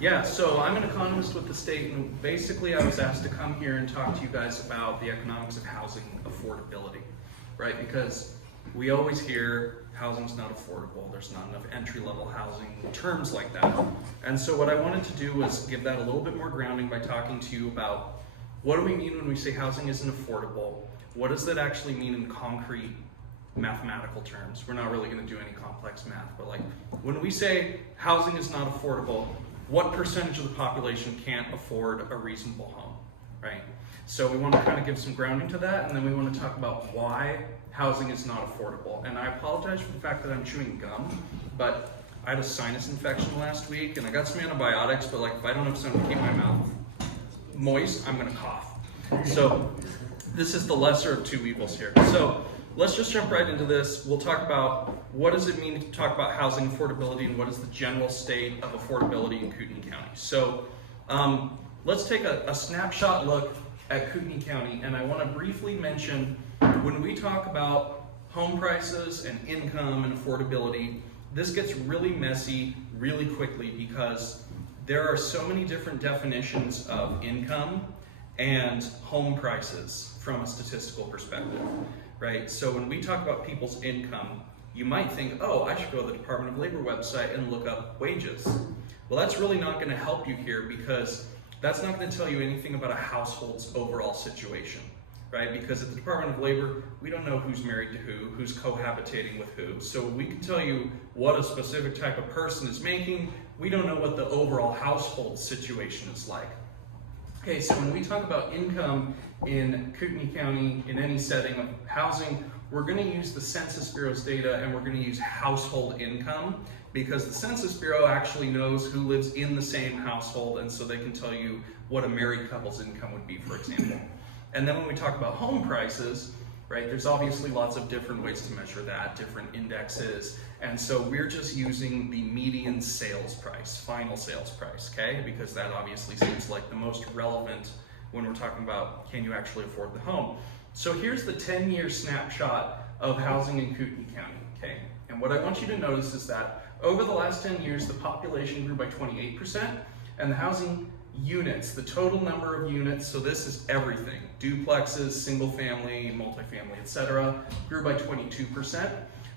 Yeah, so I'm an economist with the state, and basically I was asked to come here and talk to you guys about the economics of housing affordability, right? Because we always hear housing's not affordable, there's not enough entry-level housing, terms like that. And so what I wanted to do was give that a little bit more grounding by talking to you about what do we mean when we say housing isn't affordable? What does that actually mean in concrete mathematical terms? We're not really going to do any complex math, but like when we say housing is not affordable, what percentage of the population can't afford a reasonable home, right? So we want to kind of give some grounding to that, and then we want to talk about why housing is not affordable. And I apologize for the fact that I'm chewing gum, but I had a sinus infection last week, and I got some antibiotics, but like if I don't have something to keep my mouth moist, I'm going to cough. So this is the lesser of two evils here. So let's just jump right into this. We'll talk about what does it mean to talk about housing affordability and what is the general state of affordability in Kootenai County. So let's take a snapshot look at Kootenai County, and I want to briefly mention when we talk about home prices and income and affordability, this gets really messy really quickly because there are so many different definitions of income and home prices from a statistical perspective. Right? So when we talk about people's income, you might think, oh, I should go to the Department of Labor website and look up wages. Well, that's really not going to help you here because that's not going to tell you anything about a household's overall situation, right? Because at the Department of Labor, we don't know who's married to who, who's cohabitating with who. So we can tell you what a specific type of person is making. We don't know what the overall household situation is like. Okay, so when we talk about income in Kootenai County, in any setting of housing, we're going to use the Census Bureau's data and we're going to use household income because the Census Bureau actually knows who lives in the same household, and so they can tell you what a married couple's income would be, for example. And then when we talk about home prices, right, there's obviously lots of different ways to measure that, different indexes, and so we're just using the median sales price, final sales price, okay? Because that obviously seems like the most relevant when we're talking about can you actually afford the home. So here's the 10-year snapshot of housing in Kootenai County, okay? And what I want you to notice is that over the last 10 years, the population grew by 28%, and the housing units, the total number of units, so this is everything, duplexes, single family, multifamily, etc., grew by 22%,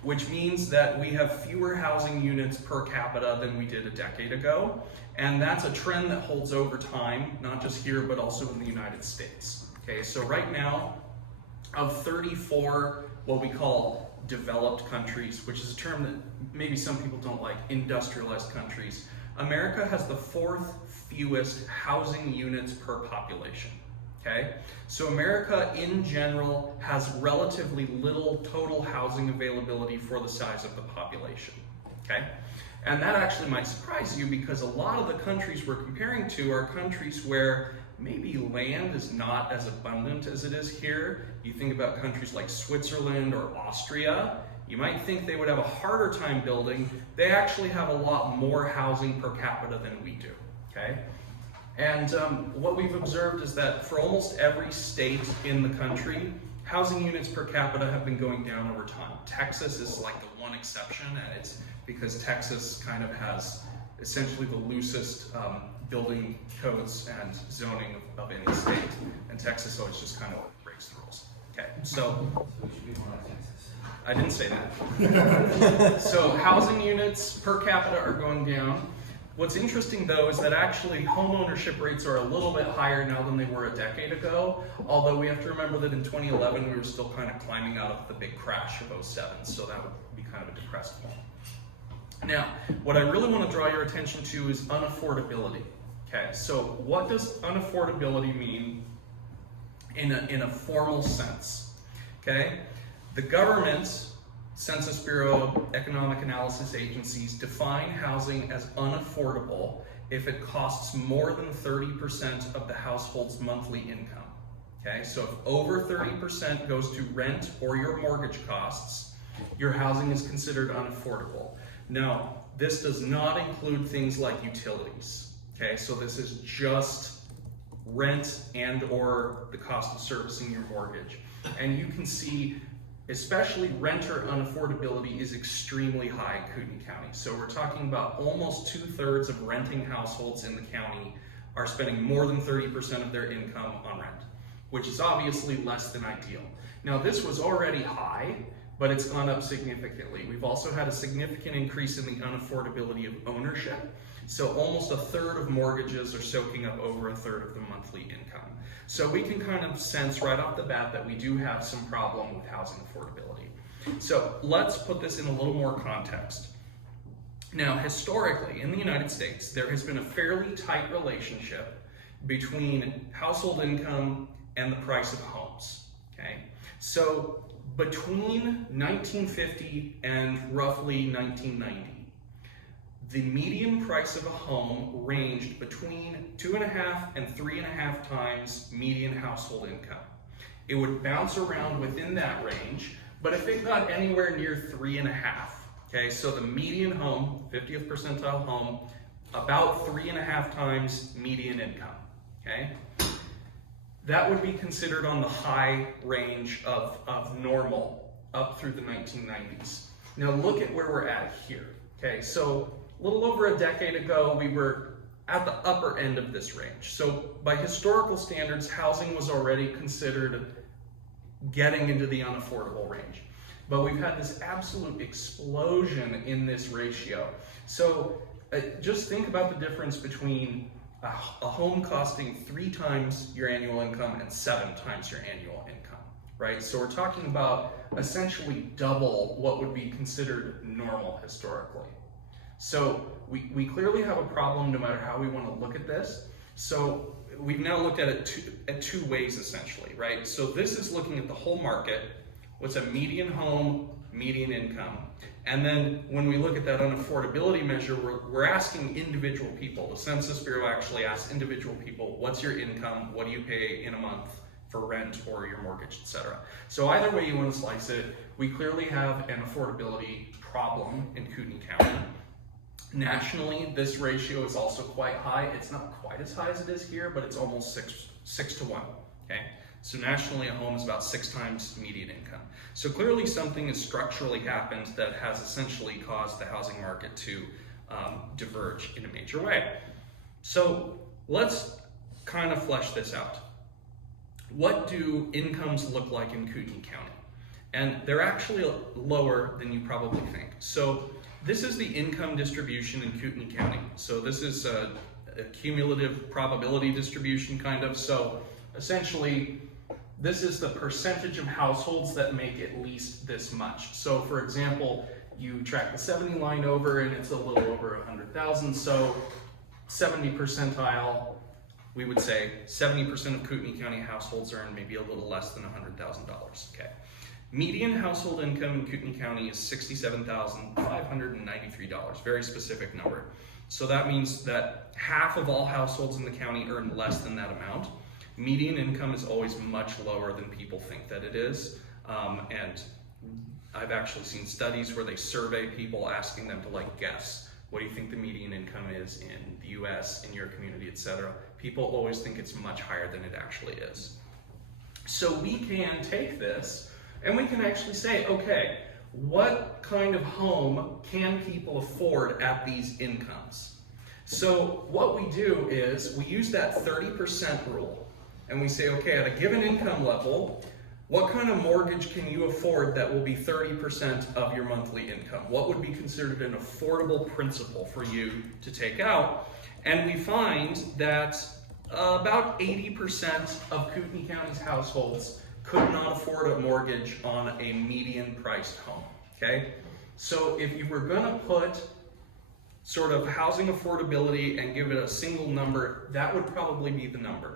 which means that we have fewer housing units per capita than we did a decade ago. And that's a trend that holds over time, not just here, but also in the United States. Okay, so right now, of 34 what we call developed countries, which is a term that maybe some people don't like, industrialized countries, America has the fourth fewest housing units per population. Okay, so America in general has relatively little total housing availability for the size of the population. Okay, and that actually might surprise you because a lot of the countries we're comparing to are countries where maybe land is not as abundant as it is here. You think about countries like Switzerland or Austria, you might think they would have a harder time building. They actually have a lot more housing per capita than we do. Okay. And what we've observed is that for almost every state in the country, housing units per capita have been going down over time. Texas is like the one exception, and it's because Texas kind of has essentially the loosest building codes and zoning of any state, and Texas always just kind of breaks the rules. Okay, so we should be more like Texas. I didn't say that. So housing units per capita are going down. What's interesting though is that actually home ownership rates are a little bit higher now than they were a decade ago, although we have to remember that in 2011 we were still kind of climbing out of the big crash of 07, so that would be kind of a depressed one. Now, what I really want to draw your attention to is unaffordability. Okay, so what does unaffordability mean in a formal sense? Okay, the government, Census Bureau, economic analysis agencies define housing as unaffordable if it costs more than 30% of the household's monthly income. Okay, so if over 30% goes to rent or your mortgage costs, your housing is considered unaffordable. Now, this does not include things like utilities. Okay, so this is just rent and or the cost of servicing your mortgage. And you can see especially renter unaffordability, is extremely high in Kootenai County. So we're talking about almost 2/3 of renting households in the county are spending more than 30% of their income on rent, which is obviously less than ideal. Now, this was already high, but it's gone up significantly. We've also had a significant increase in the unaffordability of ownership. So almost 1/3 of mortgages are soaking up over 1/3 of the monthly income. So we can kind of sense right off the bat that we do have some problem with housing affordability. So let's put this in a little more context. Now, historically, in the United States, there has been a fairly tight relationship between household income and the price of homes, okay? So between 1950 and roughly 1990, the median price of a home ranged between 2.5 and 3.5 times median household income. It would bounce around within that range, but if it got anywhere near 3.5, okay, so the median home, 50th percentile home, about 3.5 times median income, okay? That would be considered on the high range of normal up through the 1990s. Now look at where we're at here, okay? So a little over a decade ago, we were at the upper end of this range. So by historical standards, housing was already considered getting into the unaffordable range. But we've had this absolute explosion in this ratio. So just think about the difference between a home costing 3 times your annual income and 7 times your annual income, right? So we're talking about essentially double what would be considered normal historically. So we clearly have a problem no matter how we want to look at this. So we've now looked at it two ways essentially, right? So this is looking at the whole market. What's a median home, median income? And then when we look at that unaffordability measure, we're asking individual people. The Census Bureau actually asks individual people, what's your income? What do you pay in a month for rent or your mortgage, etc.? So either way you want to slice it, we clearly have an affordability problem in Kootenai County. Nationally, this ratio is also quite high. It's not quite as high as it is here, but it's almost 6 to 1, okay? So nationally, a home is about 6 times median income. So clearly something has structurally happened that has essentially caused the housing market to diverge in a major way. So let's kind of flesh this out. What do incomes look like in Kootenai County? And they're actually lower than you probably think. So this is the income distribution in Kootenai County. So this is a cumulative probability distribution kind of. So essentially, this is the percentage of households that make at least this much. So for example, you track the 70 line over and it's a little over 100,000. So 70 percentile, we would say 70% of Kootenai County households earn maybe a little less than $100,000, okay? Median household income in Kootenai County is $67,593, very specific number. So that means that half of all households in the county earn less than that amount. Median income is always much lower than people think that it is. And I've actually seen studies where they survey people asking them to guess, what do you think the median income is in the US, in your community, etc. People always think it's much higher than it actually is. So we can take this and we can actually say, okay, what kind of home can people afford at these incomes? So what we do is we use that 30% rule and we say, okay, at a given income level, what kind of mortgage can you afford that will be 30% of your monthly income? What would be considered an affordable principal for you to take out? And we find that about 80% of Kootenai County's households could not afford a mortgage on a median priced home, okay? So if you were gonna put sort of housing affordability and give it a single number, that would probably be the number.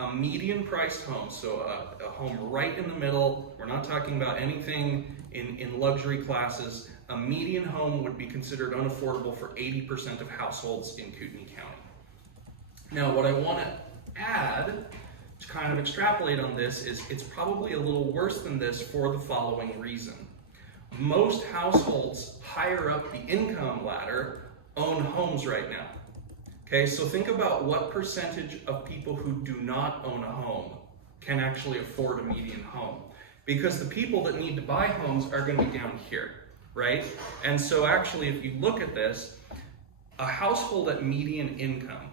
A median priced home, so a home right in the middle, we're not talking about anything in luxury classes, a median home would be considered unaffordable for 80% of households in Kootenai County. Now what I wanna add to kind of extrapolate on this is it's probably a little worse than this for the following reason. Most households higher up the income ladder own homes right now. Okay, so think about what percentage of people who do not own a home can actually afford a median home. because the people that need to buy homes are going to be down here, right? And so actually, if you look at this, a household at median income,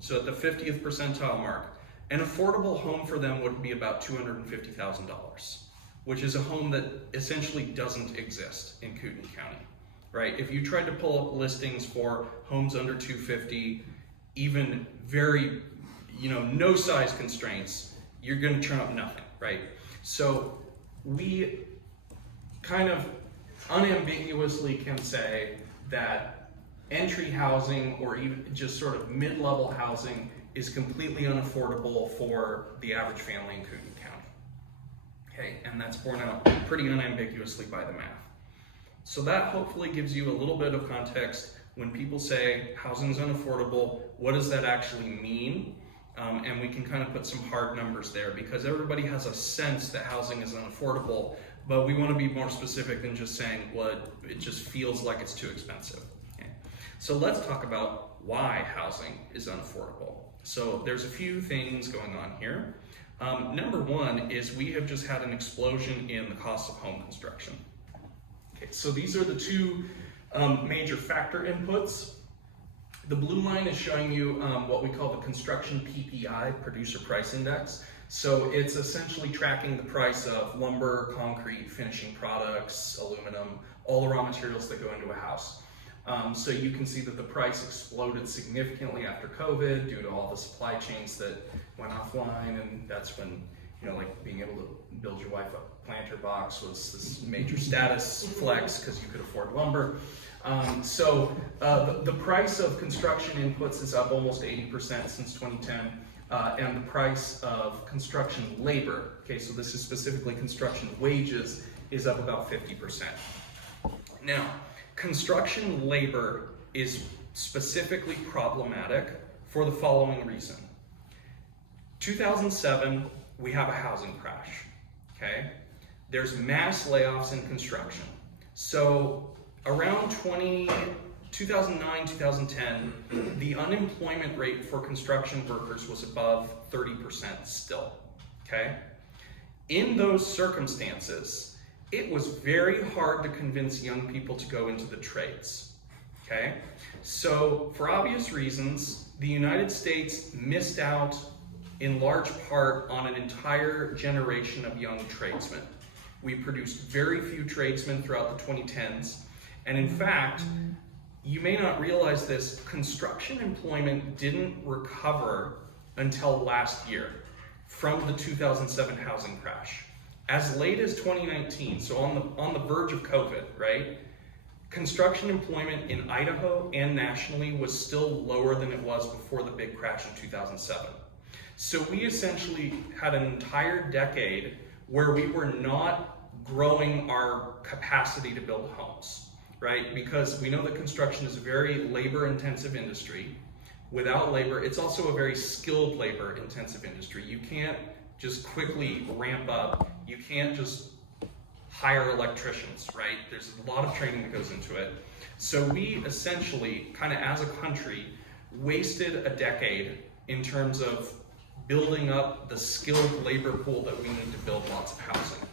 so at the 50th percentile mark, an affordable home for them would be about $250,000, which is a home that essentially doesn't exist in Kootenai County, right? If you tried to pull up listings for homes under 250, even very, no size constraints, you're going to turn up nothing, right? So we kind of unambiguously can say that entry housing or even just sort of mid-level housing is completely unaffordable for the average family in Kootenai County. Okay, and that's borne out pretty unambiguously by the math. So that hopefully gives you a little bit of context. When people say housing is unaffordable, what does that actually mean? And we can kind of put some hard numbers there, because everybody has a sense that housing is unaffordable, but we want to be more specific than just saying, well, it just feels like it's too expensive. Okay. So let's talk about why housing is unaffordable. So there's a few things going on here. Number one is we have just had an explosion in the cost of home construction. Okay, so these are the two major factor inputs. The blue line is showing you what we call the construction PPI, Producer Price Index. So it's essentially tracking the price of lumber, concrete, finishing products, aluminum, all the raw materials that go into a house. So you can see that the price exploded significantly after COVID due to all the supply chains that went offline, and that's when, like being able to build your wife a planter box was this major status flex because you could afford lumber. So the price of construction inputs is up almost 80% since 2010, and the price of construction labor, okay, so this is specifically construction wages, is up about 50%. Now, construction labor is specifically problematic for the following reason. 2007, we have a housing crash, okay? There's mass layoffs in construction. So around 2009, 2010, the unemployment rate for construction workers was above 30% still, okay? In those circumstances, it was very hard to convince young people to go into the trades, okay? So for obvious reasons, the United States missed out in large part on an entire generation of young tradesmen. We produced very few tradesmen throughout the 2010s. And in fact, you may not realize this, construction employment didn't recover until last year from the 2007 housing crash. As late as 2019, so on the verge of COVID, right? Construction employment in Idaho and nationally was still lower than it was before the big crash in 2007. So we essentially had an entire decade where we were not growing our capacity to build homes, right? Because we know that construction is a very labor-intensive industry. Without labor, it's also a very skilled labor-intensive industry. You can't just quickly ramp up. You can't just hire electricians, right? There's a lot of training that goes into it. So we essentially, kind of as a country, wasted a decade in terms of building up the skilled labor pool that we need to build lots of housing.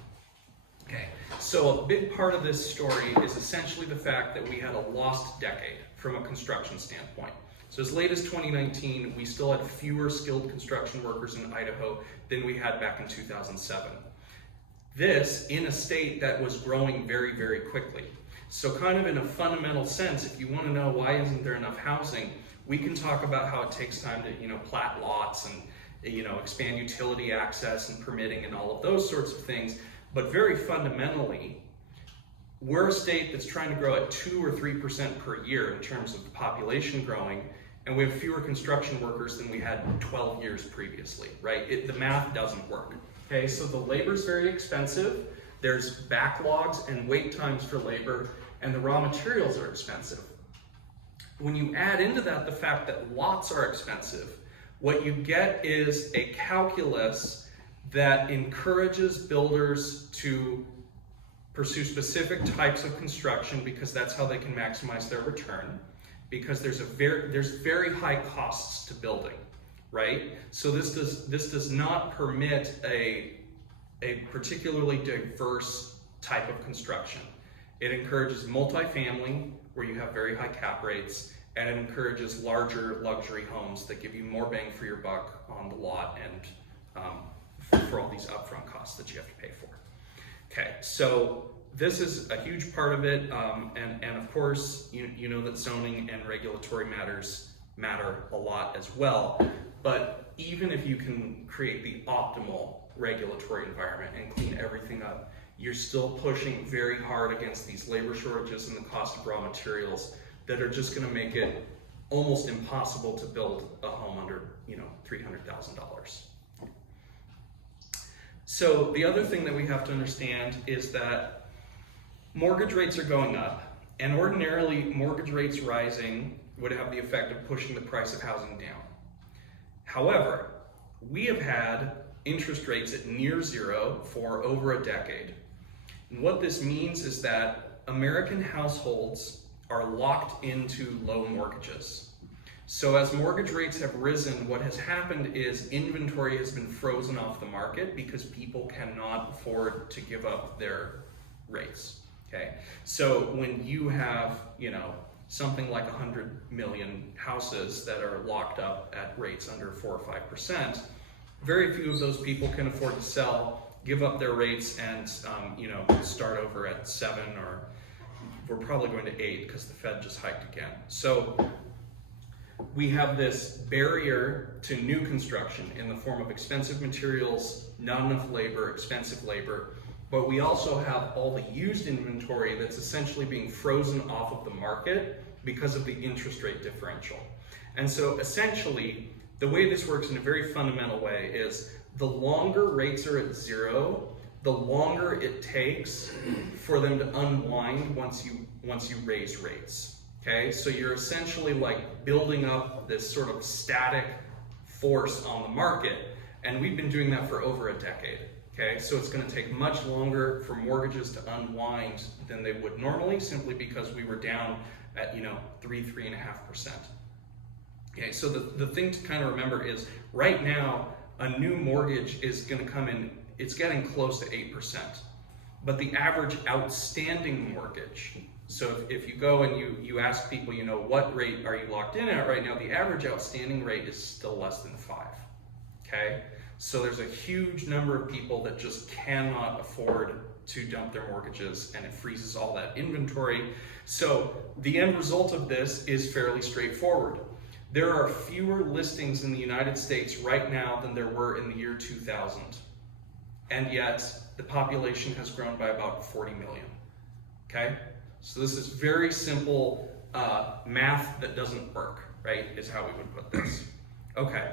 Okay, so a big part of this story is essentially the fact that we had a lost decade from a construction standpoint. So as late as 2019, we still had fewer skilled construction workers in Idaho than we had back in 2007. This in a state that was growing very, very quickly. So kind of in a fundamental sense, if you want to know why isn't there enough housing, we can talk about how it takes time to, plat lots and, expand utility access and permitting and all of those sorts of things. But very fundamentally, we're a state that's trying to grow at 2 or 3% per year in terms of the population growing, and we have fewer construction workers than we had 12 years previously, right? The math doesn't work. Okay, so the labor's very expensive, there's backlogs and wait times for labor, and the raw materials are expensive. When you add into that the fact that lots are expensive, what you get is a calculus that encourages builders to pursue specific types of construction because that's how they can maximize their return, because there's very high costs to building, right? So this does not permit a a particularly diverse type of construction. It encourages multifamily, where you have very high cap rates, and it encourages larger luxury homes that give you more bang for your buck on the lot and for all these upfront costs that you have to pay for. Okay, so this is a huge part of it, and of course, you know that zoning and regulatory matters matter a lot as well. But even if you can create the optimal regulatory environment and clean everything up, you're still pushing very hard against these labor shortages and the cost of raw materials that are just going to make it almost impossible to build a home under, $300,000. So the other thing that we have to understand is that mortgage rates are going up, and ordinarily mortgage rates rising would have the effect of pushing the price of housing down. However, we have had interest rates at near zero for over a decade. And what this means is that American households are locked into low mortgages. So as mortgage rates have risen, what has happened is inventory has been frozen off the market because people cannot afford to give up their rates. Okay, so when you have, something like 100 million houses that are locked up at rates under 4 or 5%, very few of those people can afford to sell, give up their rates, and start over at 7, or we're probably going to 8 because the Fed just hiked again. So we have this barrier to new construction in the form of expensive materials, not enough labor, expensive labor, but we also have all the used inventory that's essentially being frozen off of the market because of the interest rate differential. And so essentially, the way this works in a very fundamental way is the longer rates are at zero, the longer it takes for them to unwind once you raise rates. Okay, so you're essentially like building up this sort of static force on the market, and we've been doing that for over a decade. Okay, so it's going to take much longer for mortgages to unwind than they would normally, simply because we were down at 3.5%. Okay, so the thing to kind of remember is right now a new mortgage is going to come in, it's getting close to 8%, but the average outstanding mortgage, so if you go and you ask people, what rate are you locked in at right now, the average outstanding rate is still less than 5. Okay, so there's a huge number of people that just cannot afford to dump their mortgages, and it freezes all that inventory. So the end result of this is fairly straightforward. There are fewer listings in the United States right now than there were in the year 2000. And yet the population has grown by about 40 million. Okay? So this is very simple math that doesn't work, right? Is how we would put this. Okay.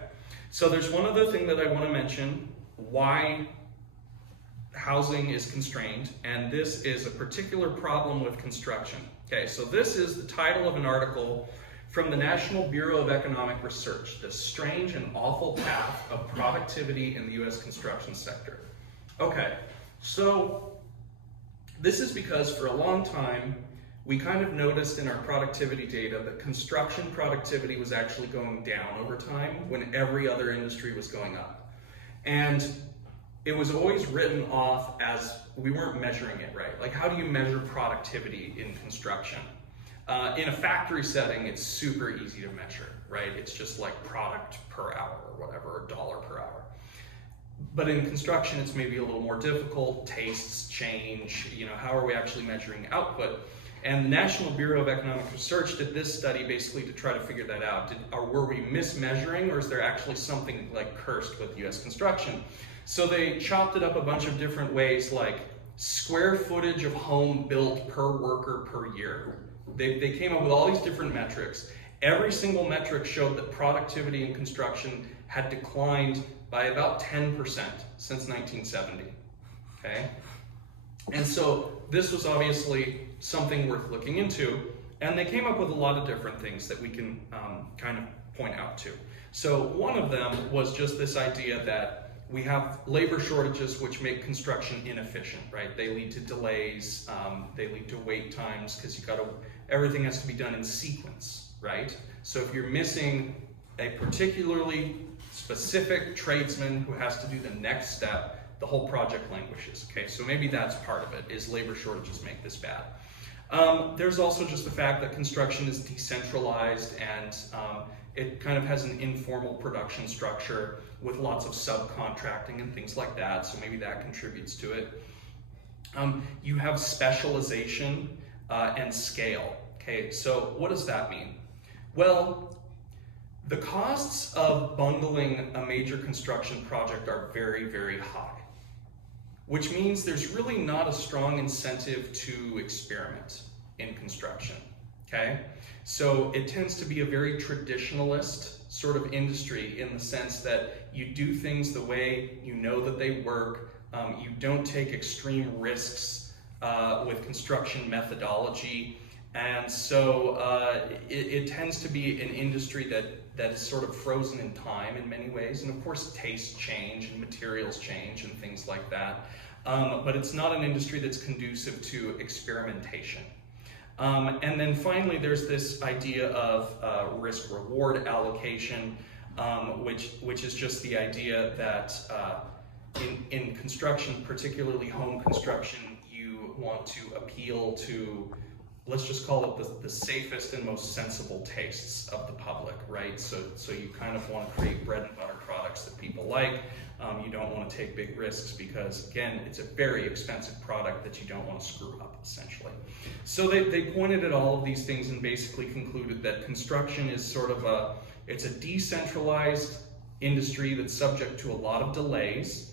So there's one other thing that I want to mention, why housing is constrained, and this is a particular problem with construction. Okay, so this is the title of an article from the National Bureau of Economic Research, The Strange and Awful Path of Productivity in the U.S. Construction Sector. Okay, so this is because for a long time, we kind of noticed in our productivity data that construction productivity was actually going down over time when every other industry was going up. And it was always written off as we weren't measuring it right. Like, how do you measure productivity in construction? In a factory setting, it's super easy to measure, right? It's just like product per hour or whatever, or dollar per hour. But in construction, it's maybe a little more difficult. Tastes change, how are we actually measuring output? And the National Bureau of Economic Research did this study basically to try to figure that out. Were we mismeasuring, or is there actually something like cursed with US construction? So they chopped it up a bunch of different ways, like square footage of home built per worker per year. They came up with all these different metrics. Every single metric showed that productivity in construction had declined by about 10% since 1970, okay? And so this was obviously something worth looking into, and they came up with a lot of different things that we can kind of point out to. So one of them was just this idea that we have labor shortages which make construction inefficient, right? They lead to delays, they lead to wait times, because everything has to be done in sequence, right? So if you're missing a particularly specific tradesman who has to do the next step, the whole project languishes. Okay, so maybe that's part of it, is labor shortages make this bad. There's also just the fact that construction is decentralized and it kind of has an informal production structure with lots of subcontracting and things like that, so maybe that contributes to it. You have specialization and scale. Okay, so what does that mean? Well, the costs of bundling a major construction project are very, very high, which means there's really not a strong incentive to experiment in construction, okay? So it tends to be a very traditionalist sort of industry in the sense that you do things the way you know that they work. You don't take extreme risks with construction methodology. And so it tends to be an industry that is sort of frozen in time in many ways. And of course, tastes change and materials change and things like that. But it's not an industry that's conducive to experimentation. And then finally, there's this idea of risk-reward allocation, which is just the idea that in construction, particularly home construction, you want to appeal to, let's just call it the safest and most sensible tastes of the public, right? So you kind of want to create bread and butter products that people like. You don't want to take big risks because, again, it's a very expensive product that you don't want to screw up, essentially. So they pointed at all of these things and basically concluded that construction is sort of it's a decentralized industry that's subject to a lot of delays.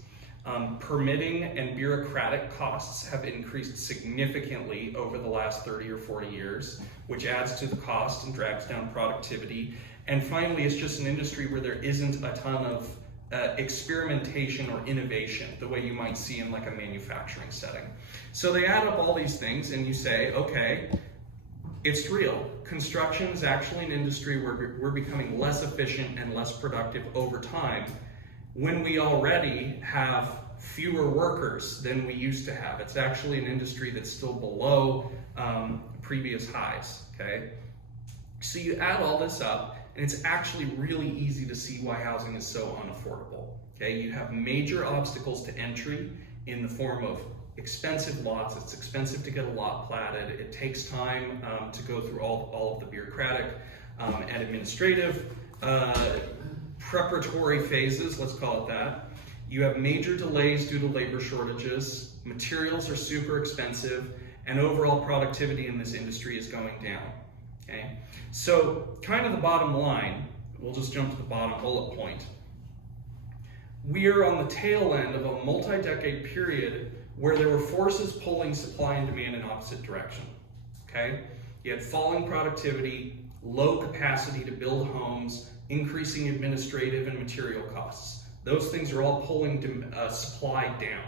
Permitting and bureaucratic costs have increased significantly over the last 30 or 40 years, which adds to the cost and drags down productivity. And finally, it's just an industry where there isn't a ton of experimentation or innovation the way you might see in like a manufacturing setting. So they add up all these things and you say, okay, it's real. Construction is actually an industry where we're becoming less efficient and less productive over time, when we already have fewer workers than we used to have. It's actually an industry that's still below previous highs, okay? So you add all this up, and it's actually really easy to see why housing is so unaffordable, okay? You have major obstacles to entry in the form of expensive lots. It's expensive to get a lot platted. It takes time to go through all of the bureaucratic and administrative preparatory phases, let's call it that. You have major delays due to labor shortages, materials are super expensive, and overall productivity in this industry is going down, okay? So kind of the bottom line, we'll just jump to the bottom bullet point. We are on the tail end of a multi-decade period where there were forces pulling supply and demand in opposite direction, okay? You had falling productivity, low capacity to build homes, increasing administrative and material costs. Those things are all pulling supply down.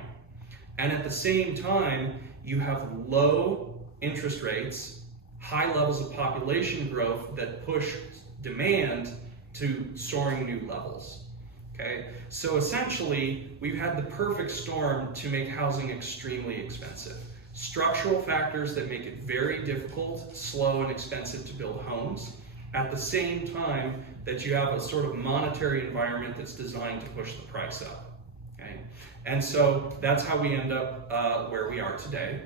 And at the same time, you have low interest rates, high levels of population growth that push demand to soaring new levels. Okay? So essentially, we've had the perfect storm to make housing extremely expensive. Structural factors that make it very difficult, slow, and expensive to build homes. At the same time, that you have a sort of monetary environment that's designed to push the price up, okay? And so that's how we end up where we are today.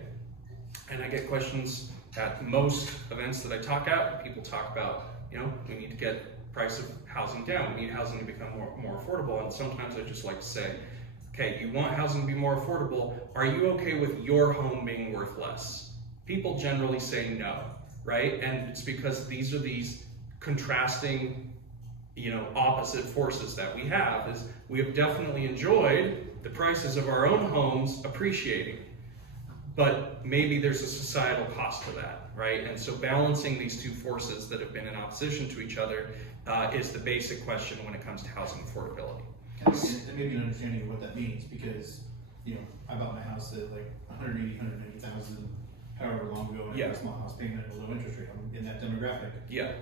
And I get questions at most events that I talk at. People talk about, you know, we need to get price of housing down. We need housing to become more affordable. And sometimes I just like to say, okay, you want housing to be more affordable. Are you okay with your home being worth less? People generally say no, right? And it's because these are these contrasting, you know, opposite forces that we have. Is we have definitely enjoyed the prices of our own homes appreciating, but maybe there's a societal cost to that, right? And so balancing these two forces that have been in opposition to each other is the basic question when it comes to housing affordability. And maybe an understanding of what that means, because, you know, I bought my house at like 180, 190,000 however long ago, and I had a small house payment at a low interest rate. I'm in that demographic. Yeah.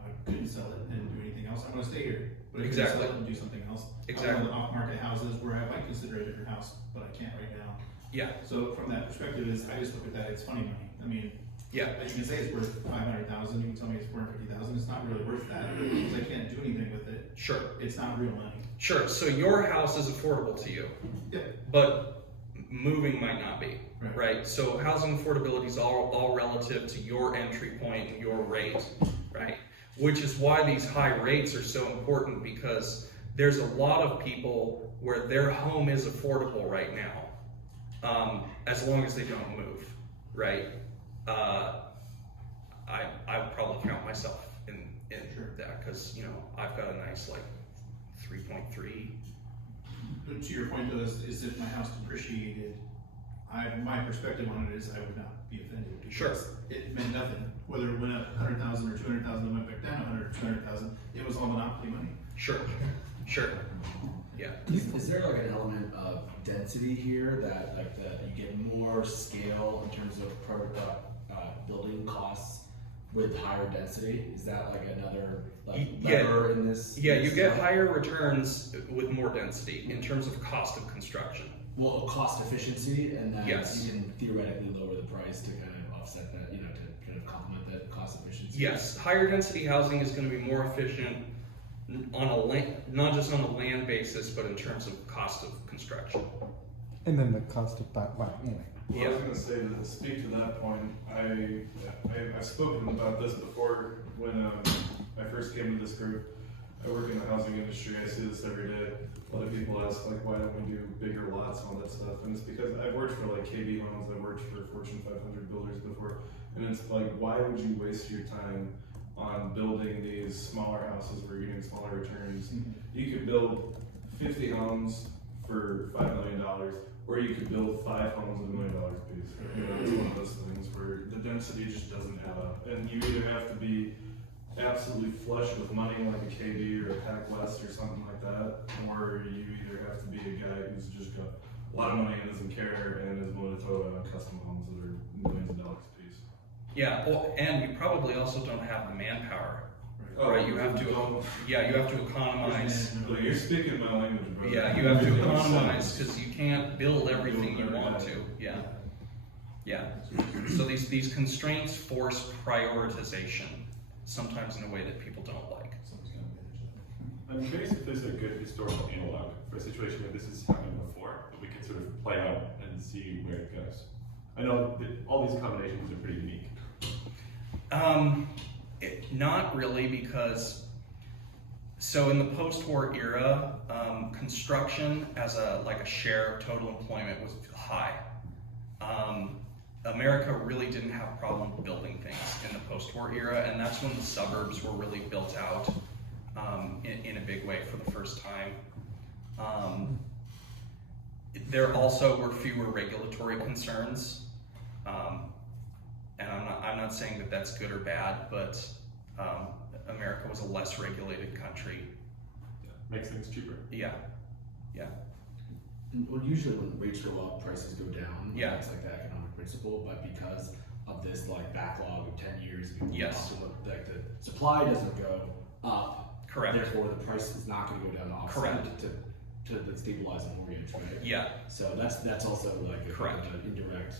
I couldn't sell it and do anything else. I'm going to stay here, but I couldn't Exactly. sell it and do something else. Exactly. I'm on the off-market houses where I might consider a different house, but I can't right now. Yeah. So from that perspective, I just look at that, it's funny money. I mean, Yeah. you can say it's worth 500,000. You can tell me it's 450,000. It's not really worth that because I can't do anything with it. Sure. It's not real money. Sure, so your house is affordable to you, Yeah. but moving might not be, Right. right? So housing affordability is all relative to your entry point and your rate, right? Which is why these high rates are so important, because there's a lot of people where their home is affordable right now, as long as they don't move, right? I would probably count myself in Sure. that, because I've got a nice like 3.3. But to your point though, is if my house depreciated, my perspective on it is I would not be offended. Because Sure. it meant nothing. Whether it went up 100,000 or 200,000, it went back down 100 or 200,000, it was all monopoly money. Sure. Yeah. Is there like an element of density here that you get more scale in terms of building costs with higher density? Is that like another lever in this? Yeah, you get higher returns with more density in terms of cost of construction. Well, cost efficiency, and then Yes. you can theoretically lower the price to kind of offset that, to kind of complement that cost efficiency. Yes, higher density housing is going to be more efficient on a land, not just on a land basis, but in terms of cost of construction. And then the cost of that, well, anyway. Well, I was going to say, to speak to that point, I've spoken about this before when I first came to this group. I work in the housing industry, I see this every day. A lot of people ask, like, why don't we do bigger lots and all that stuff? And it's because I've worked for like KB Homes, I've worked for Fortune 500 builders before, and it's like, why would you waste your time on building these smaller houses where you're getting smaller returns? You could build 50 homes for $5 million, or you could build 5 homes at $1 million a piece. It's one of those things where the density just doesn't add up. And you either have to be absolutely flush with money like a KB or a Pac West or something like that, or you either have to be a guy who's just got a lot of money and doesn't care and is willing to throw out custom homes that are millions of dollars a piece. Yeah, well, and you probably also don't have the manpower. Oh, Right, you have to economize. Well, you're speaking my language, brother. Yeah, you have to economize because you can't build everything you want to. Yeah. So these constraints force prioritization, sometimes in a way that people don't like. I'm curious if there's a good historical analog for a situation where this has happened before, that we can sort of play out and see where it goes. I know that all these combinations are pretty unique. Not really, because so in the post-war era, construction as a share of total employment was high. America really didn't have a problem building things in the post-war era, and that's when the suburbs were really built out in a big way for the first time. There also were fewer regulatory concerns, and I'm not saying that that's good or bad, but America was a less regulated country. Makes things cheaper. Yeah. Well, usually when rates go up, prices go down. Yeah. It's like the economic principle, but because of this backlog of 10 years, Yes. the supply doesn't go up. Correct. Therefore, the price is not going to go down to offset Correct. to stabilize the mortgage, right? Yeah. So that's also like a Correct. kind of indirect.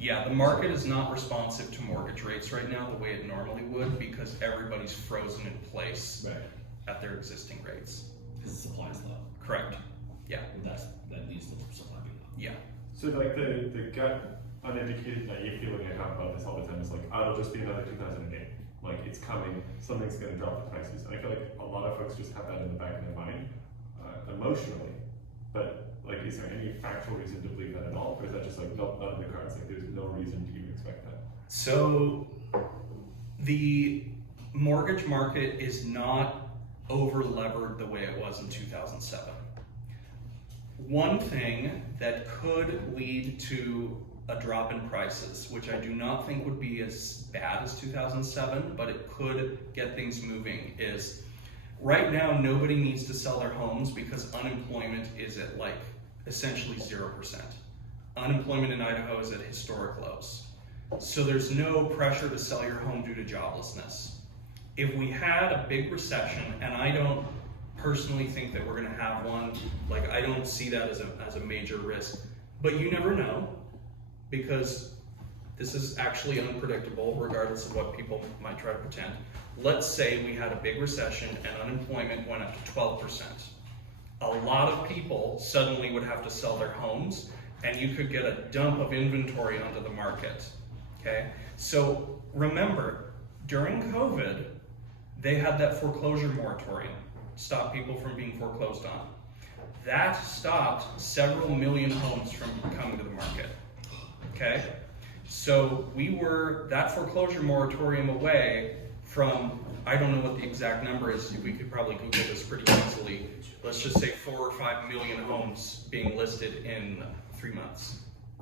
Yeah, the market is not responsive to mortgage rates right now the way it normally would, because everybody's frozen in place Right. at their existing rates. Because the supply is low. Correct. Yeah. That leads to the supply being low. Yeah. So like the gut uneducated naive feeling I have about this all the time is like, oh, it'll just be another 2008. Like it's coming, something's gonna drop the prices. And I feel like a lot of folks just have that in the back of their mind, emotionally. But like, is there any factual reason to believe that at all? Or is that just like, nope, not in the cards, like there's no reason to even expect that? So the mortgage market is not over levered the way it was in 2007. One thing that could lead to a drop in prices, which I do not think would be as bad as 2007, but it could get things moving, is right now nobody needs to sell their homes because unemployment is at essentially 0%. Unemployment in Idaho is at historic lows. So there's no pressure to sell your home due to joblessness. If we had a big recession, and I don't personally think that we're gonna have one, I don't see that as a major risk, but you never know, because this is actually unpredictable regardless of what people might try to pretend. Let's say we had a big recession and unemployment went up to 12%. a lot of people suddenly would have to sell their homes, and you could get a dump of inventory onto the market, okay? So remember, during COVID, they had that foreclosure moratorium, stop people from being foreclosed on. That stopped several million homes from coming to the market, okay? So we were that foreclosure moratorium away from, I don't know what the exact number is, we could probably Google this pretty easily. Let's just say 4 or 5 million homes being listed in 3 months,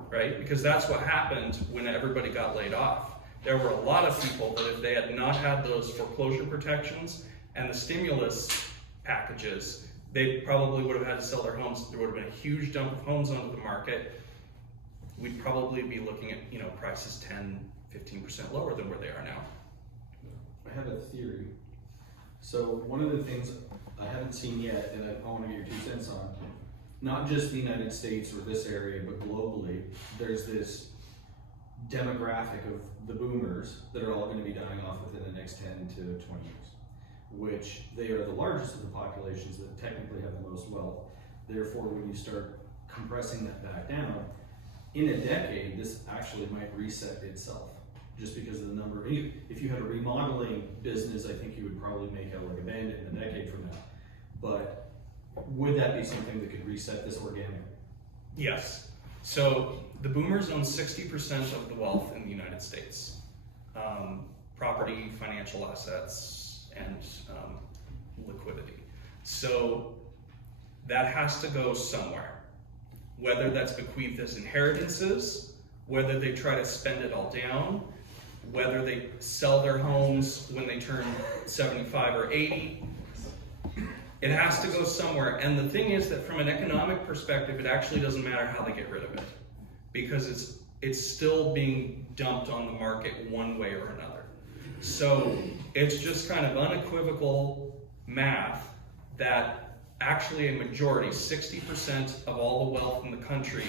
right? Because that's what happened when everybody got laid off. There were a lot of people that if they had not had those foreclosure protections and the stimulus packages, they probably would have had to sell their homes. There would have been a huge dump of homes onto the market. We'd probably be looking at, you know, prices 10, 15% lower than where they are now. I have a theory. So one of the things I haven't seen yet, and I want to get your 2 cents on, not just the United States or this area, but globally, there's this demographic of the boomers that are all going to be dying off within the next 10 to 20 years, which they are the largest of the populations that technically have the most wealth. Therefore, when you start compressing that back down, in a decade, this actually might reset itself. Just because of the number, if you had a remodeling business, I think you would probably make out like a bandit in a decade from now. But would that be something that could reset this organically? Yes. So the boomers own 60% of the wealth in the United States. Property, financial assets, and liquidity. So that has to go somewhere. Whether that's bequeathed as inheritances, whether they try to spend it all down, whether they sell their homes when they turn 75 or 80, it has to go somewhere. And the thing is that from an economic perspective, it actually doesn't matter how they get rid of it, because it's still being dumped on the market one way or another. So it's just kind of unequivocal math that actually a majority, 60% of all the wealth in the country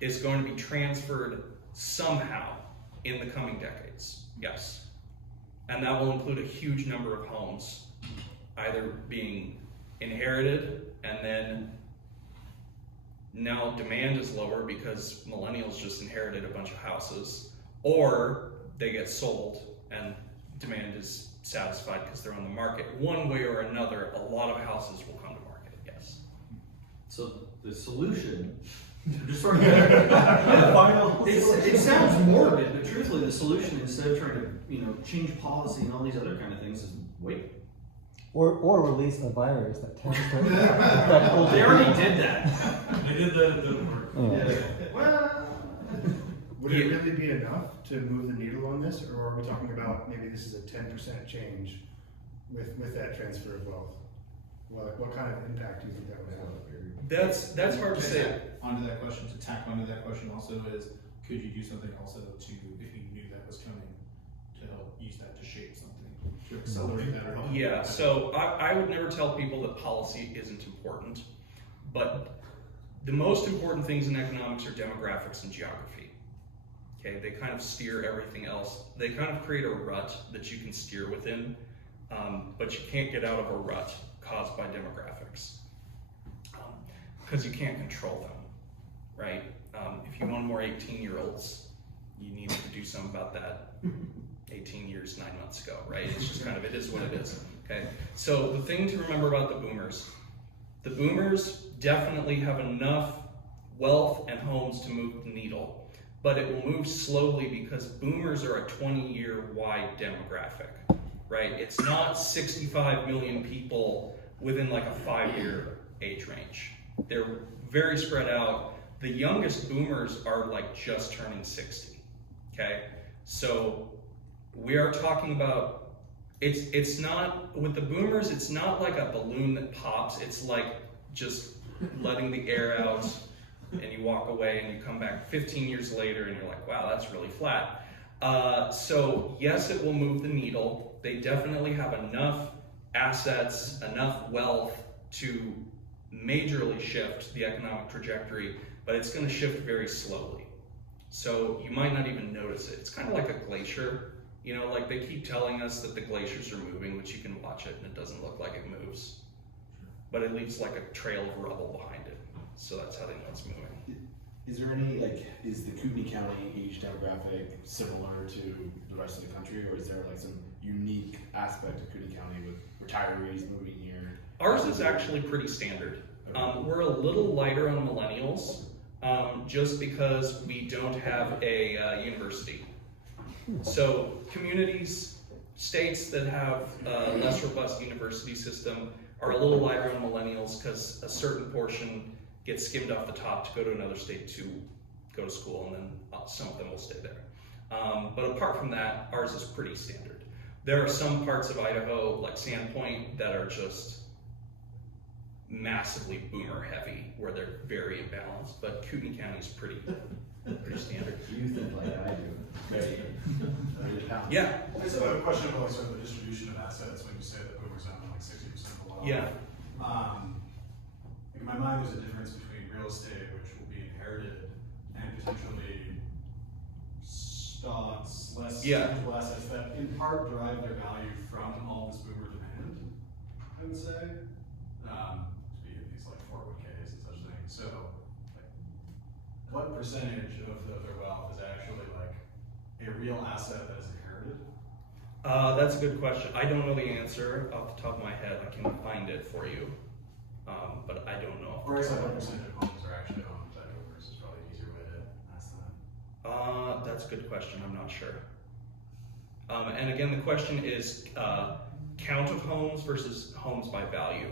is going to be transferred somehow in the coming decades, yes. And that will include a huge number of homes either being inherited, and then now demand is lower because millennials just inherited a bunch of houses, or they get sold and demand is satisfied because they're on the market. One way or another, a lot of houses will come to market, yes. So the solution, just sort of final. It sounds morbid, but truthfully, the solution, instead of trying to change policy and all these other kind of things, is wait. Or release a virus that tends to. Well, they already did that. They did that, it didn't work. Yeah. Well, would it really be enough to move the needle on this, or are we talking about maybe this is a 10% change with that transfer of wealth? What kind of impact do you think that would have? That's hard to say. Onto that question, to tack onto that question also is, could you do something also to, if you knew that was coming, to help use that to shape something, to accelerate that or help? Yeah, so I would never tell people that policy isn't important, but the most important things in economics are demographics and geography. Okay, they kind of steer everything else. They kind of create a rut that you can steer within, but you can't get out of a rut caused by demographics, because you can't control them, right? If you want more 18-year-olds, you need to do something about that 18 years, 9 months ago, right? It's just kind of, it is what it is, okay? So the thing to remember about the boomers definitely have enough wealth and homes to move the needle, but it will move slowly because boomers are a 20-year wide demographic, right? It's not 65 million people within like a 5-year age range. They're very spread out. The youngest boomers are like just turning 60, okay? So we are talking about, it's not, with the boomers, it's not like a balloon that pops. It's like just letting the air out, and you walk away and you come back 15 years later and you're like, wow, that's really flat. So yes, it will move the needle. They definitely have enough assets, enough wealth to majorly shift the economic trajectory, but it's going to shift very slowly. So you might not even notice it. It's kind of like a glacier. You know, like they keep telling us that the glaciers are moving, which you can watch it and it doesn't look like it moves. but it leaves like a trail of rubble behind it. So that's how they know it's moving. Is there any, like, is the Kootenai County age demographic similar to the rest of the country, or is there like some unique aspect of Kootenai County with retirees moving here? Ours is actually pretty standard. We're a little lighter on millennials, just because we don't have a university. So communities, states that have a less robust university system are a little lighter on millennials because a certain portion gets skimmed off the top to go to another state to go to school, and then some of them will stay there. But apart from that, ours is pretty standard. There are some parts of Idaho, like Sandpoint, that are just massively boomer heavy, where they're very imbalanced, but Kootenai County is pretty standard. You think like I do. Very balanced. Yeah, I just have a question about like sort of the distribution of assets when you say that boomers own like 60% of the wealth. yeah. In my mind, there's a difference between real estate, which will be inherited, and potentially stocks, less tangible assets that in part derive their value from all this boomer demand, I would say, to be in these like 401ks and such things. So, like, what percentage of their wealth is actually like a real asset that is inherited? That's a good question. I don't know the answer off the top of my head. I can find it for you, but I don't know. Or I guess what percentage of homes are actually owned by boomers is probably an easier way to ask that. That's a good question. I'm not sure. And again, the question is count of homes versus homes by value.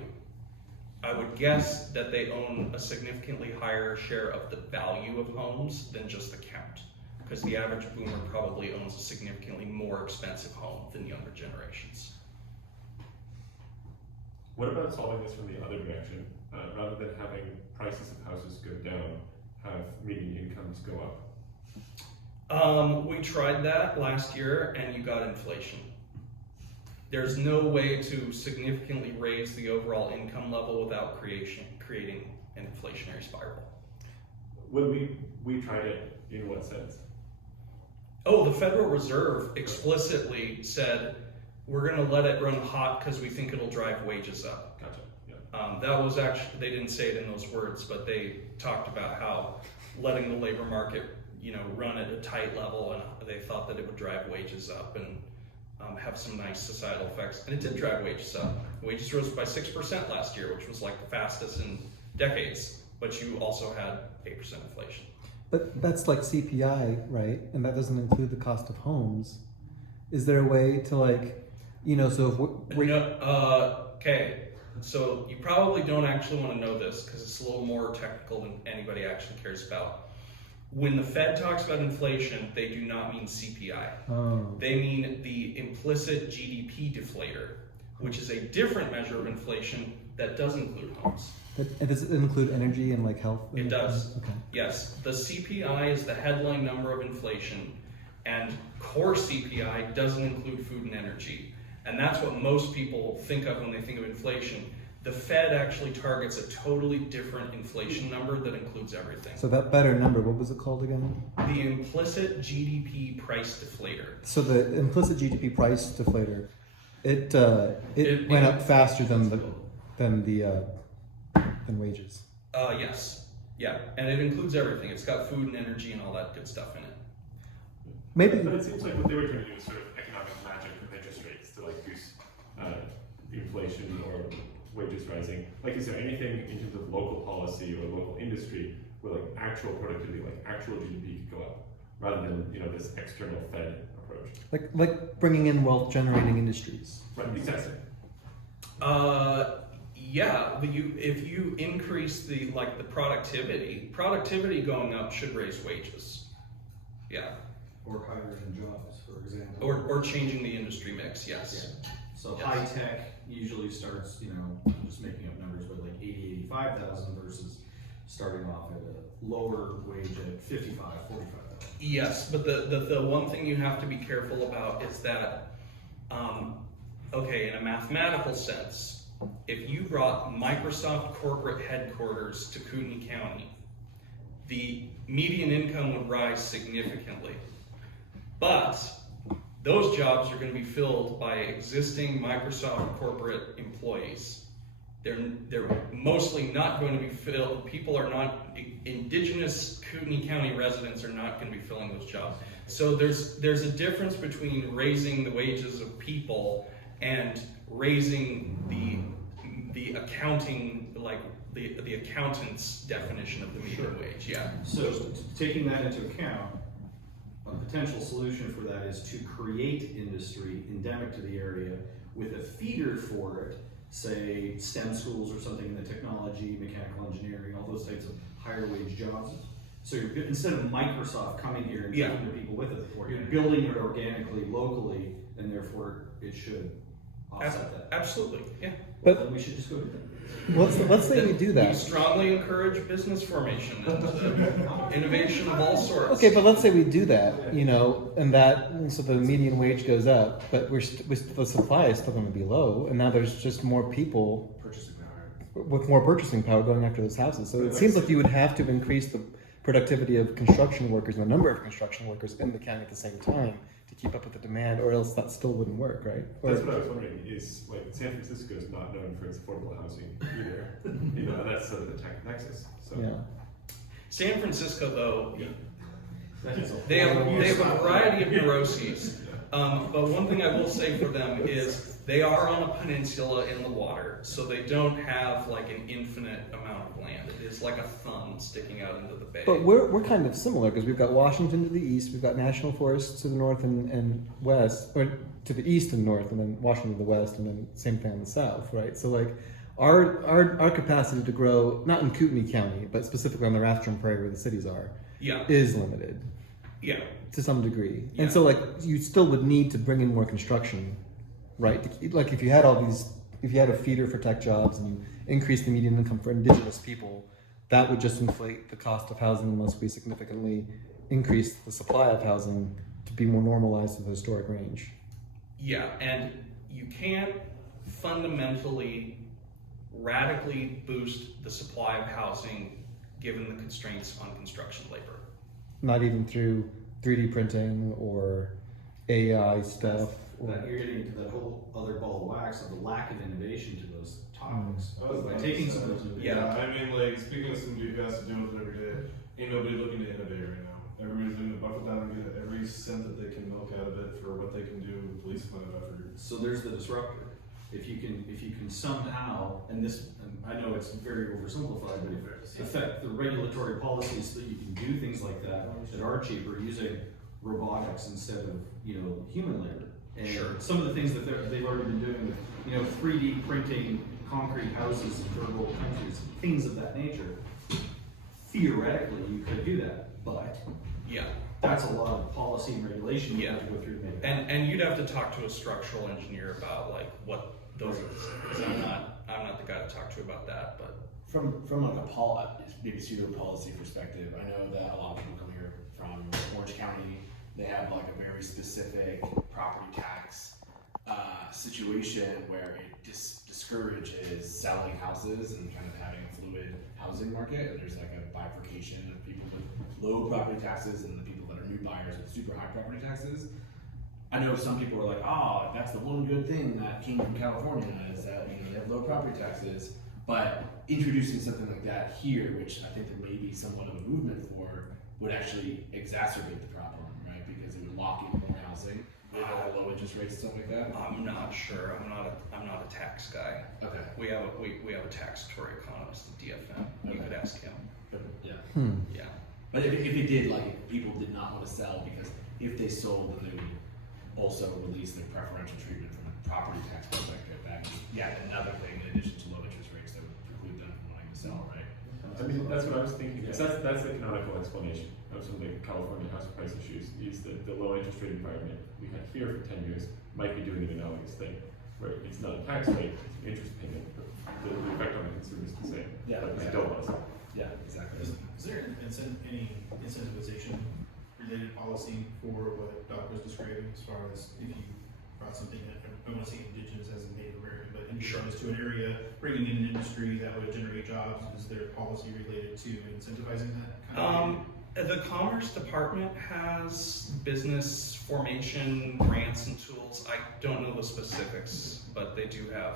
I would guess that they own a significantly higher share of the value of homes than just the count, because the average boomer probably owns a significantly more expensive home than younger generations. What about solving this from the other direction? Rather than having prices of houses go down, have median incomes go up? We tried that last year and you got inflation. There's no way to significantly raise the overall income level without creating an inflationary spiral. When we tried it, in what sense? Oh, the Federal Reserve explicitly said, we're gonna let it run hot because we think it'll drive wages up. Gotcha, yeah. That was actually, they didn't say it in those words, but they talked about how letting the labor market, run at a tight level, and they thought that it would drive wages up and have some nice societal effects. And it did drive wages up. Wages rose by 6% last year, which was like the fastest in decades, but you also had 8% inflation. But that's like CPI, right? And that doesn't include the cost of homes. Is there a way to so if we okay, so you probably don't actually want to know this because it's a little more technical than anybody actually cares about. When the Fed talks about inflation, they do not mean CPI. Oh. They mean the implicit GDP deflator, which is a different measure of inflation that does include homes. And does it include energy and like health? It does. Okay. Yes, the CPI is the headline number of inflation, and core CPI doesn't include food and energy. And that's what most people think of when they think of inflation. The Fed actually targets a totally different inflation number that includes everything. So that better number, what was it called again? The implicit GDP price deflator. So the implicit GDP price deflator, it went up faster than wages. Yes, yeah, and it includes everything. It's got food and energy and all that good stuff in it. Maybe. But it seems like what they were trying to do is sort of economic magic with interest rates to like boost inflation or wages rising. Like, is there anything in terms of local policy or local industry where like actual productivity, like actual GDP could go up, rather than this external Fed approach? Like bringing in wealth generating industries. Right, exactly. Yeah, but if you increase the productivity going up should raise wages. Yeah. Or hiring jobs, for example. Or changing the industry mix, yes. Yeah. So Yes. high tech usually starts, just making up numbers, but like 85,000 versus starting off at a lower wage at 45,000. Yes, but the one thing you have to be careful about is that, in a mathematical sense, if you brought Microsoft corporate headquarters to Kootenai County, the median income would rise significantly. But those jobs are going to be filled by existing Microsoft corporate employees. they're mostly not going to be filled. People are not, indigenous Kootenai County residents are not going to be filling those jobs. So there's a difference between raising the wages of people and raising the accounting, like the accountant's definition of the median wage. Yeah. So taking that into account, a potential solution for that is to create industry endemic to the area with a feeder for it, say STEM schools or something in the technology, mechanical engineering, all those types of higher wage jobs. So instead of Microsoft coming here and taking the people with it, you're building it organically, locally, and therefore it should offset that. Absolutely, yeah. But Then we should just go to that. let's say we do We that. strongly encourage business formation and innovation of all sorts. Okay, but let's say we do that, you know, and that, so the median wage goes up, but the supply is still going to be low, and now there's just more people Purchasing power. with more purchasing power going after those houses. So it seems like you would have to increase the productivity of construction workers and the number of construction workers in the county at the same time to keep up with the demand, or else that still wouldn't work, right? That's what I was wondering, is like San Francisco is not known for its affordable housing either. You know, and that's sort of the nexus. So Yeah. San Francisco, though, That is a they have whole a variety of neuroses. But one thing I will say for them is they are on a peninsula in the water, so they don't have like an infinite amount of land. It is like a thumb sticking out into the bay. But we're kind of similar because we've got Washington to the east, we've got national forests to the north and west, or to the east and north, and then Washington to the west, and then same thing on the south, right? So like our capacity to grow, not in Kootenai County, but specifically on the Rathdrum Prairie where the cities are, is limited. Yeah. To some degree. Yeah. And so like you still would need to bring in more construction, right? Like if you had if you had a feeder for tech jobs and you increase the median income for indigenous people, that would just inflate the cost of housing unless we significantly increase the supply of housing to be more normalized to the historic range. Yeah, and you can't fundamentally radically boost the supply of housing given the constraints on construction labor. Not even through 3D printing or AI stuff. That you're getting into that whole other ball of wax of the lack of innovation to those topics. By taking some of those innovations. Yeah, I mean, like, speaking of somebody who has to deal with it every day, ain't nobody looking to innovate right now. Everybody's looking to buckle down and get every cent that they can milk out of it for what they can do with police fund effort. So there's the disruptor. If you can somehow, and this, and I know it's very oversimplified, but affect the regulatory policies so that you can do things like that are cheaper using robotics instead of, human labor. And some of the things that they've already been doing with, 3D printing concrete houses in third world countries, things of that nature. Theoretically, you could do that, but that's a lot of policy and regulation you have to go through to make that. And you'd have to talk to a structural engineer about like what those are, because I'm not the guy to talk to about that, but From like a maybe pseudo policy perspective, I know that a lot of people come here from Orange County. They have like a very specific property tax situation where it discourages selling houses and kind of having a fluid housing market. And there's like a bifurcation of people with low property taxes and the people that are new buyers with super high property taxes. I know some people are like, oh, that's the one good thing that came from California is that they have low property taxes. But introducing something like that here, which I think there may be somewhat of a movement for, would actually exacerbate the problem, right? Because it would lock in more housing with low interest rates and stuff like that. I'm not sure. I'm not a tax guy. Okay. We have a taxatory economist at DFM. You could ask him. But yeah. Yeah. But if it did, like, if people did not want to sell because if they sold, then they would also release their preferential treatment from a property tax perspective. That another thing in addition to low interest rates that would preclude them from wanting to sell, right? I mean, that's what I was thinking. Because that's the canonical explanation of some of the California house price issues. Is that the low interest rate environment we had here for 10 years might be doing an analogous thing, where it's not a tax rate, it's an interest payment, but the effect on the consumer is the same. Yeah, but it's still less. Yeah, exactly. Is there any incentivization related policy for what Doc was describing as far as if you brought something in, I don't want to say indigenous as a Native American, but indigenous to an area, bringing in an industry that would generate jobs? Is there policy related to incentivizing that kind of The Commerce Department has business formation grants and tools. I don't know the specifics, but they do have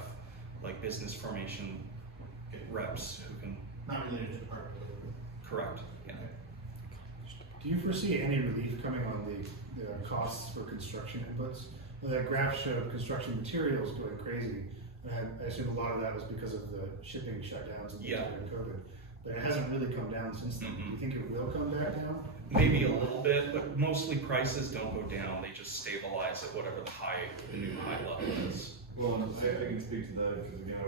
like business formation reps who can Not related to Department of Labor. correct. Yeah. Do you foresee any relief coming on the costs for construction inputs? Well, that graph showed construction materials going crazy, and I assume a lot of that was because of the shipping shutdowns and Yeah. during COVID. But it hasn't really come down since then. Do you think it will come back down? Maybe a little bit, but mostly prices don't go down. They just stabilize at whatever the new high level is. Well, and I can speak to that because again,